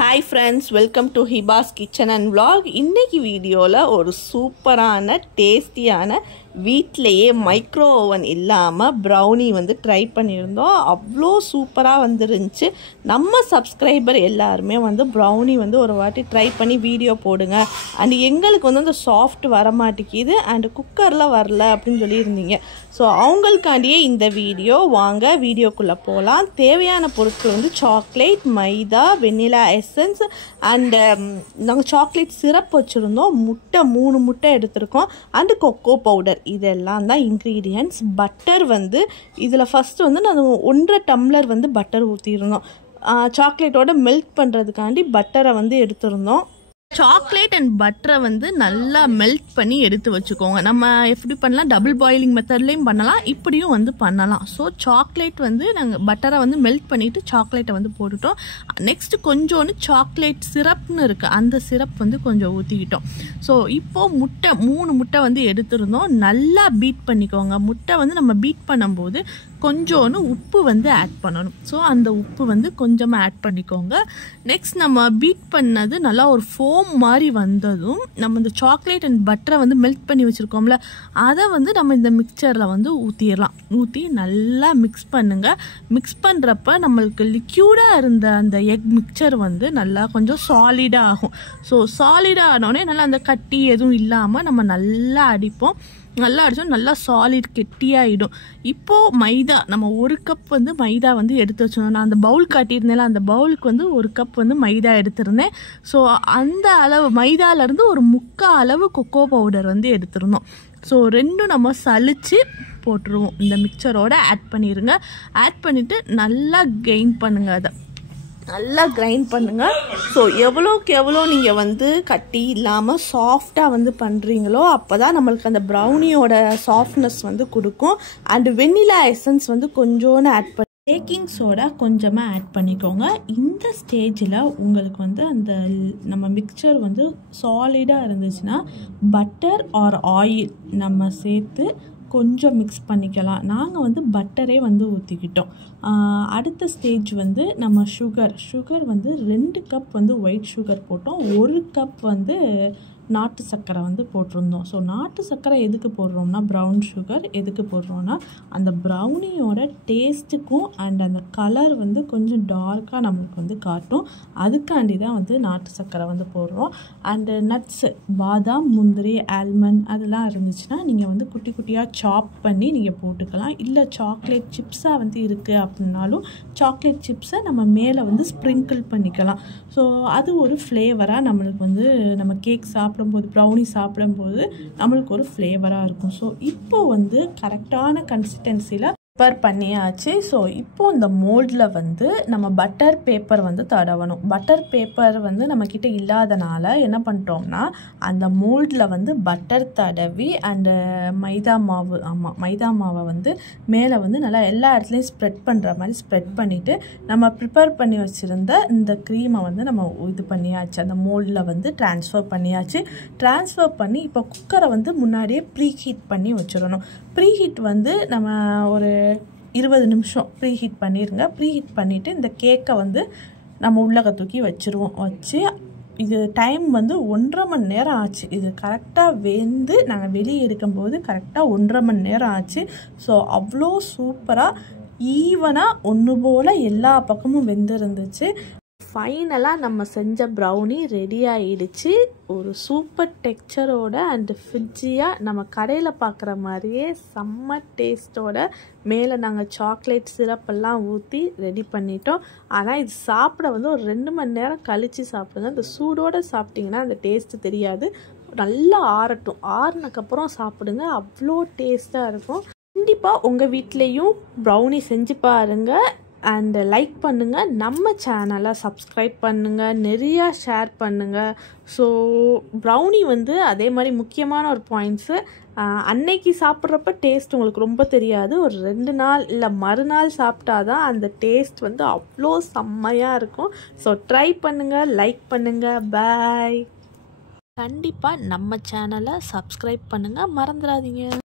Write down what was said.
Hi friends, welcome to Hiba's Kitchen and Vlog. இன்னைக்கு வீடியோல ஒரு சூப்பரான டேஸ்டியான வீட்லயே மைக்ரோ ஓவன் இல்லாம ப்ரௌனி வந்து ட்ரை பண்ணியிருந்தோம். அவ்வளோ சூப்பரா வந்துருந்துச்சு. நம்ம சப்ஸ்கிரைபர் எல்லாருமே வந்து ப்ரௌனி வந்து ஒரு வாட்டி ட்ரை பண்ணி வீடியோ போடுங்க. அண்ட் எங்களுக்கு வந்து அந்த சாஃப்ட் வர மாட்டேங்குது அண்ட் குக்கர்ல வரல அப்படின்னு சொல்லியிருந்தீங்க. ஸோ அவங்களுக்காண்டியே இந்த வீடியோ. வாங்க வீடியோக்குள்ளே போகலாம். தேவையான பொருட்கள் வந்து chocolate, maida, vanilla essence and நாங்கள் சாக்லேட் சிரப் வச்சுருந்தோம். முட்டை 3 முட்டை எடுத்திருக்கோம் அண்டு கொக்கோ பவுடர். இதெல்லாம் தான் இன்க்ரீடியன்ட்ஸ். பட்டர் வந்து இதில் ஃபஸ்ட்டு வந்து நான் 1.5 டம்ளர் வந்து பட்டர் ஊற்றிருந்தோம். சாக்லேட்டோட மெல்ட் பண்ணுறதுக்காண்டி பட்டரை வந்து எடுத்திருந்தோம். சாக்லேட் அண்ட் பட்டரை வந்து நல்லா மெல்ட் பண்ணி எடுத்து வச்சுக்கோங்க. நம்ம எப்படி பண்ணலாம், டபுள் பாயிலிங் மெத்தட்லேயும் பண்ணலாம், இப்படியும் வந்து பண்ணலாம். ஸோ சாக்லேட் வந்து நாங்கள் பட்டரை வந்து மெல்ட் பண்ணிவிட்டு சாக்லேட்டை வந்து போட்டுட்டோம். நெக்ஸ்ட்டு கொஞ்சோன்னு சாக்லேட் சிரப்னு இருக்குது, அந்த சிரப் வந்து கொஞ்சம் ஊற்றிக்கிட்டோம். ஸோ இப்போது முட்டை 3 முட்டை வந்து எடுத்துருந்தோம். நல்லா பீட் பண்ணிக்கோங்க. முட்டை வந்து நம்ம பீட் பண்ணும்போது கொஞ்சோன்னு உப்பு வந்து ஆட் பண்ணணும். ஸோ அந்த உப்பு வந்து கொஞ்சமாக ஆட் பண்ணிக்கோங்க. நெக்ஸ்ட் நம்ம பீட் பண்ணது நல்லா ஒரு ஃபோம் மாதிரி வந்ததும் நம்ம இந்த சாக்லேட் அண்ட் பட்டரை வந்து மெல்ட் பண்ணி வச்சுருக்கோம்ல, அதை வந்து நம்ம இந்த மிக்சரில் வந்து ஊற்றிடலாம். ஊற்றி நல்லா மிக்ஸ் பண்ணுங்கள். மிக்ஸ் பண்ணுறப்ப நம்மளுக்கு லிக்யூடாக இருந்த அந்த எக் மிக்சர் வந்து நல்லா கொஞ்சம் சாலிடாக ஆகும். ஸோ சாலிடாக ஆனோடனே நல்லா அந்த கட்டி எதுவும் இல்லாமல் நம்ம நல்லா அடிப்போம். நல்லா அடிச்சோம், நல்லா சாலிட் கெட்டியாகிடும். இப்போது மைதா நம்ம 1 கப் வந்து மைதா வந்து எடுத்து வச்சோம். நான் அந்த பவுல் காட்டியிருந்தேன், அந்த பவுலுக்கு வந்து 1 கப் வந்து மைதா எடுத்திருந்தேன். ஸோ அந்த அளவு மைதாலேருந்து ஒரு 3/4 அளவு கொக்கோ பவுடர் வந்து எடுத்திருந்தோம். ஸோ ரெண்டும் நம்ம சலிச்சு போட்டுருவோம். இந்த மிக்சரோட ஆட் பண்ணிடுங்க. ஆட் பண்ணிவிட்டு நல்லா கெயின் பண்ணுங்கள். அதை நல்லா கிரைண்ட் பண்ணுங்கள். ஸோ எவ்வளோக்கு எவ்வளோ நீங்கள் வந்து கட்டி இல்லாமல் சாஃப்டாக வந்து பண்ணுறீங்களோ அப்போ தான் நம்மளுக்கு அந்த ப்ரௌனியோட சாஃப்ட்னஸ் வந்து கொடுக்கும். அண்டு வெண்ணிலா எசன்ஸ் வந்து கொஞ்சோன்னு ஆட் பண்ணி, பேக்கிங் சோடா கொஞ்சமாக ஆட் பண்ணிக்கோங்க. இந்த ஸ்டேஜில் உங்களுக்கு வந்து அந்த நம்ம மிக்சர் வந்து சாலிடாக இருந்துச்சுன்னா பட்டர் ஆர் ஆயில் நம்ம சேர்த்து கொஞ்சம் மிக்ஸ் பண்ணிக்கலாம். நாங்கள் வந்து பட்டரே வந்து ஊற்றிக்கிட்டோம். அடுத்த ஸ்டேஜ் வந்து நம்ம சுகர் வந்து 2 கப் வந்து ஒயிட் சுகர் போட்டோம். 1 கப் வந்து நாட்டு சர்க்கரை வந்து போட்டிருந்தோம். ஸோ நாட்டு சர்க்கரை எதுக்கு போடுறோம்னா, ப்ரௌன் சுகர் எதுக்கு போடுறோன்னா அந்த ப்ரௌனியோட டேஸ்ட்டுக்கும் அண்ட் அந்த கலர் வந்து கொஞ்சம் டார்க்காக நம்மளுக்கு வந்து காட்டும். அதுக்காண்டி தான் வந்து நாட்டு சர்க்கரை வந்து போடுறோம். அண்டு நட்ஸு, பாதாம், முந்திரி, ஆல்மண்ட் அதெல்லாம் இருந்துச்சுன்னா நீங்கள் வந்து குட்டி குட்டியாக சாப் பண்ணி நீங்கள் போட்டுக்கலாம். இல்லை சாக்லேட் சிப்ஸாக வந்து இருக்குது அப்படின்னாலும் சாக்லேட் சிப்ஸை நம்ம மேலே வந்து ஸ்ப்ரிங்கிள் பண்ணிக்கலாம். ஸோ அது ஒரு ஃப்ளேவராக நம்மளுக்கு வந்து நம்ம கேக் சாப்பிடும்போது, ப்ரௌனி சாப்பிடும்போது நம்மளுக்கு ஒரு ஃப்ளேவராக இருக்கும். ஸோ இப்போ வந்து கரெக்டான கன்சிஸ்டன்சியில் ப்ரிப்பேர் பண்ணியாச்சு. ஸோ இப்போது இந்த மோல்டில் வந்து நம்ம பட்டர் பேப்பர் வந்து தடவணும். பட்டர் பேப்பர் வந்து நம்மக்கிட்ட இல்லாதனால என்ன பண்ணிட்டோம்னா, அந்த மோல்டில் வந்து பட்டர் தடவி அண்டு மைதா மாவை வந்து மேலே வந்து நல்லா எல்லா இடத்துலையும் ஸ்ப்ரெட் பண்ணுற மாதிரி ஸ்ப்ரெட் பண்ணிவிட்டு நம்ம ப்ரிப்பேர் பண்ணி வச்சுருந்த இந்த க்ரீமை வந்து நம்ம இது பண்ணியாச்சு. அந்த மோல்டில் வந்து ட்ரான்ஸ்ஃபர் பண்ணியாச்சு. ட்ரான்ஸ்ஃபர் பண்ணி இப்போ குக்கரை வந்து முன்னாடியே ப்ரீஹீட் பண்ணி வச்சிடணும். ப்ரீஹீட் வந்து நம்ம ஒரு 20 நிமிஷம் ப்ரீஹீட் பண்ணிடுங்க. ப்ரீஹீட் பண்ணிவிட்டு இந்த கேக்கை வந்து நம்ம உள்ளக தூக்கி வச்சுருவோம். வச்சு இது டைம் வந்து 1.5 மணி நேரம் ஆச்சு. இது கரெக்டாக வெந்து நாங்கள் வெளியே எடுக்கும்போது கரெக்டாக 1.5 மணி நேரம் ஆச்சு. ஸோ அவ்வளோ சூப்பராக ஈவனாக ஒன்று போல் எல்லா பக்கமும் வெந்திருந்துச்சு. ஃபைனலாக நம்ம செஞ்ச ப்ரௌனி ரெடி ஆகிடுச்சு. ஒரு சூப்பர் டெக்ஸ்சரோட அண்டு ஃபிட்ஜியாக நம்ம கடையில் பார்க்குற மாதிரியே செம்ம டேஸ்ட்டோட மேலே நாங்கள் சாக்லேட் சிரப்பெல்லாம் ஊற்றி ரெடி பண்ணிட்டோம். ஆனால் இது சாப்பிட வந்து ஒரு 2 மணி நேரம் கழித்து சாப்பிடுங்க. இந்த சூடோடு சாப்பிட்டிங்கன்னா அந்த டேஸ்ட்டு தெரியாது. நல்லா ஆறட்டும், ஆறுனக்கப்புறம் சாப்பிடுங்க, அவ்வளோ டேஸ்ட்டாக இருக்கும். கண்டிப்பாக உங்கள் வீட்லேயும் ப்ரௌனி செஞ்சு பாருங்கள். அண்டு லைக் பண்ணுங்கள், நம்ம சேனலை சப்ஸ்கிரைப் பண்ணுங்கள், நிறையா ஷேர் பண்ணுங்கள். ஸோ ப்ரௌனி வந்து அதே மாதிரி முக்கியமான ஒரு பாயிண்ட்ஸு, அன்னைக்கு சாப்பிட்றப்ப டேஸ்ட் உங்களுக்கு ரொம்ப தெரியாது. ஒரு 2 நாள் இல்லை மறுநாள் சாப்பிட்டா தான் அந்த டேஸ்ட் வந்து அவ்வளோ செம்மையாக இருக்கும். ஸோ ட்ரை பண்ணுங்கள், லைக் பண்ணுங்கள். பாய். கண்டிப்பாக நம்ம சேனலை சப்ஸ்கிரைப் பண்ணுங்கள், மறந்துடாதீங்க.